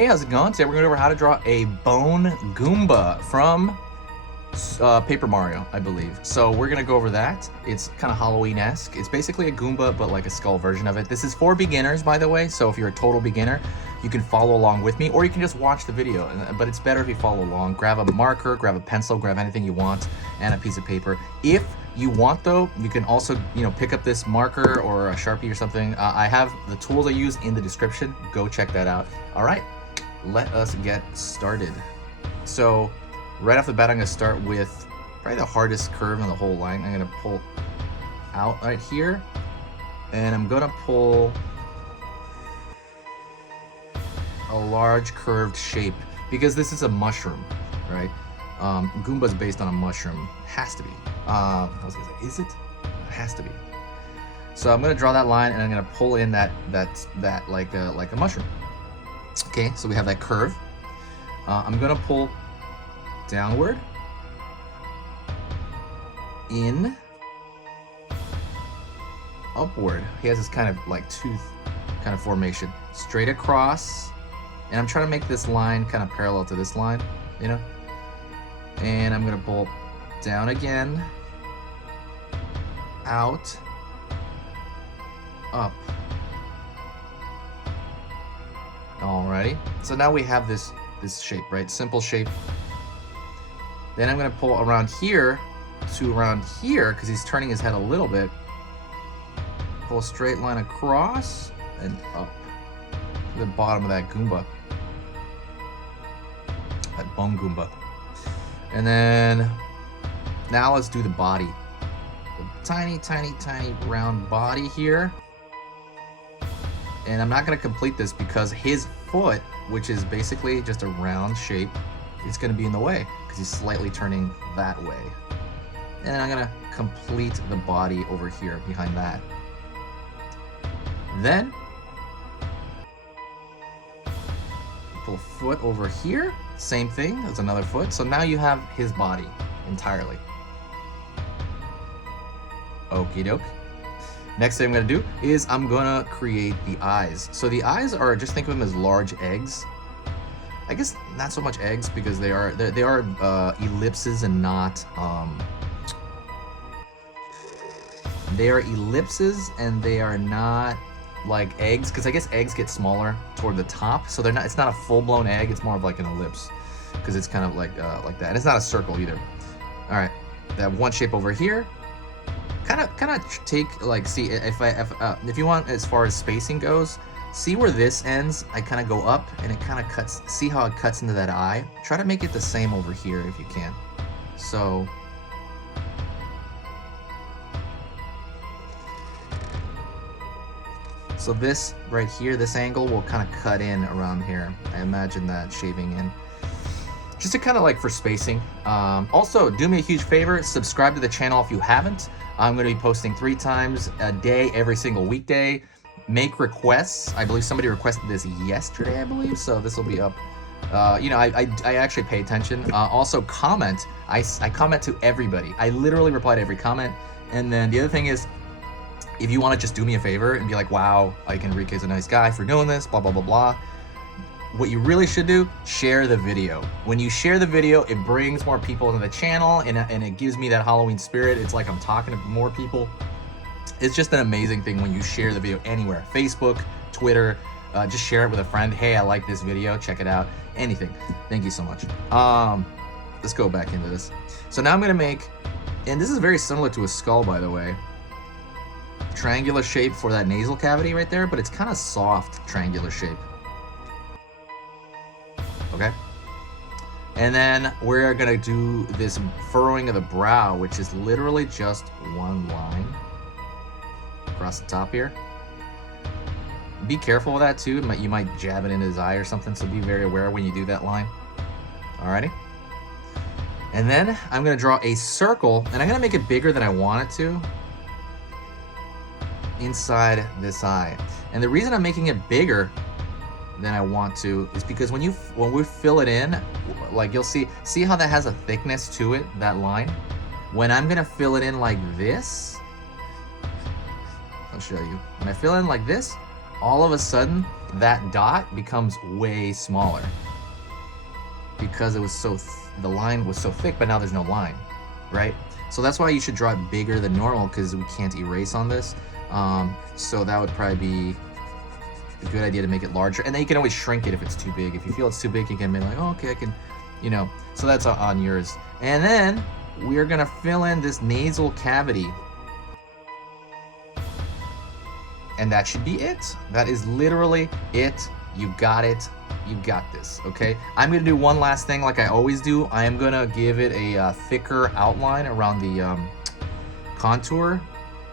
Hey, how's it going? Today we're going to go over how to draw a bone Goomba from Paper Mario, I believe. So we're going to go over that. It's kind of Halloween-esque. It's basically a Goomba, but like a skull version of it. This is for beginners, by the way. So if you're a total beginner, you can follow along with me, or you can just watch the video. But it's better if you follow along. Grab a marker, grab a pencil, grab anything you want, and a piece of paper. If you want, though, you can also, pick up this marker or a Sharpie or something. I have the tools I use in the description. Go check that out. All right, let us get started. So right off the bat, I'm going to start with probably the hardest curve in the whole line. I'm going to pull out right here, and I'm going to pull a large curved shape because this is a mushroom, right? Goomba's based on a mushroom. Has to be. I was gonna say, is it? It has to be. So I'm gonna draw that line, and I'm gonna pull in that like a mushroom. Okay, so we have that curve. I'm gonna pull downward, in, upward. He has this kind of like tooth kind of formation, straight across, and I'm trying to make this line kind of parallel to this line, and I'm gonna pull down again, out, up. Alrighty, so now we have this shape, right? Simple shape. Then I'm gonna pull around here to around here because he's turning his head a little bit. Pull a straight line across and up to the bottom of that Goomba, that bone Goomba. And then now let's do the body. The tiny, tiny, tiny round body here. And I'm not going to complete this because his foot, which is basically just a round shape, is going to be in the way because he's slightly turning that way. And then I'm going to complete the body over here behind that. Then pull foot over here. Same thing, that's another foot. So now you have his body entirely. Okie doke. Next thing I'm gonna do is I'm gonna create the eyes. So the eyes are, just think of them as large eggs. I guess not so much eggs because they are ellipses and not they are ellipses and they are not like eggs, because I guess eggs get smaller toward the top, so they're not. It's not a full-blown egg. It's more of like an ellipse, because it's kind of like that. And it's not a circle either. All right, that one shape over here. Kind of take like, see if you want, as far as spacing goes, see where this ends. I kind of go up, and it kind of cuts. See how it cuts into that eye. Try to make it the same over here if you can. So. So this right here, this angle will kind of cut in around here. I imagine that shaving in. Just to kind of like for spacing. Also, do me a huge favor, subscribe to the channel if you haven't. I'm going to be posting 3 times a day, every single weekday. Make requests. I believe somebody requested this yesterday, I believe. So this will be up. I actually pay attention. Also, comment. I comment to everybody. I literally reply to every comment. And then the other thing is, if you want to just do me a favor and be like, wow, like Enrique's a nice guy for doing this, blah, blah, blah, blah. What you really should do, share the video. When you share the video, it brings more people into the channel, and it gives me that Halloween spirit. It's like I'm talking to more people. It's just an amazing thing when you share the video anywhere. Facebook, Twitter, just share it with a friend. Hey, I like this video, check it out. Anything. Thank you so much. Let's go back into this. So now I'm gonna make, and this is very similar to a skull, by the way. Triangular shape for that nasal cavity right there, but it's kind of soft triangular shape. Okay, and then we're gonna do this furrowing of the brow, which is literally just one line across the top here. Be careful with that too. You might jab it into his eye or something, so be very aware when you do that line. Alrighty, and then I'm gonna draw a circle, and I'm gonna make it bigger than I want it to, inside this eye. And the reason I'm making it bigger than I want to is because when we fill it in, like you'll see how that has a thickness to it, that line. When I'm gonna fill it in like this, I'll show you. When I fill in like this, all of a sudden that dot becomes way smaller because it was the line was so thick, but now there's no line, right? So that's why you should draw it bigger than normal, because we can't erase on this. So that would probably be a good idea to make it larger, and then you can always shrink it if it's too big. If you feel it's too big, you can be like, oh, okay, I can, you know. So that's on yours. And then we're gonna fill in this nasal cavity. And that should be it. That is literally it. You got it. You got this, okay? I'm gonna do one last thing like I always do. I am gonna give it a thicker outline around the contour.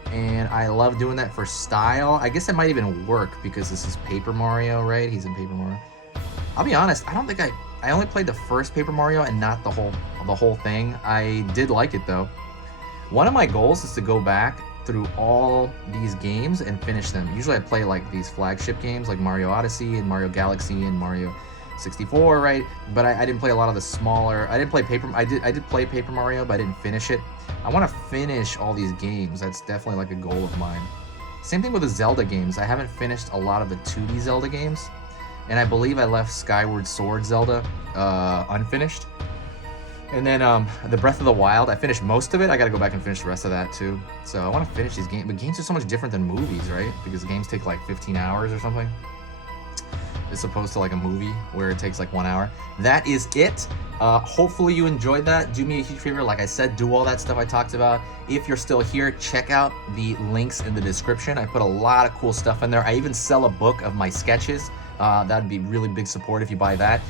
And I love doing that for style. I guess it might even work because this is Paper Mario, right? He's in Paper Mario. I'll be honest, I don't think I only played the first Paper Mario and not the whole thing. I did like it though. One of my goals is to go back through all these games and finish them. Usually I play like these flagship games like Mario Odyssey and Mario Galaxy and Mario 64, right? But I didn't play a lot of the smaller. I did play Paper Mario, but I didn't finish it. I want to finish all these games. That's definitely like a goal of mine. Same thing with the Zelda games. I haven't finished a lot of the 2D Zelda games, and I believe I left Skyward Sword Zelda unfinished. And then the Breath of the Wild, I finished most of it. I got to go back and finish the rest of that too. So I want to finish these games. But games are so much different than movies, right? Because games take like 15 hours or something, as opposed to like a movie where it takes like 1 hour. That is it. Hopefully you enjoyed that. Do me a huge favor, like I said, do all that stuff I talked about. If you're still here, check out the links in the description. I put a lot of cool stuff in there. I even sell a book of my sketches. That'd be really big support if you buy that.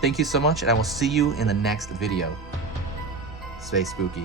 Thank you so much, and I will see you in the next video. Stay spooky.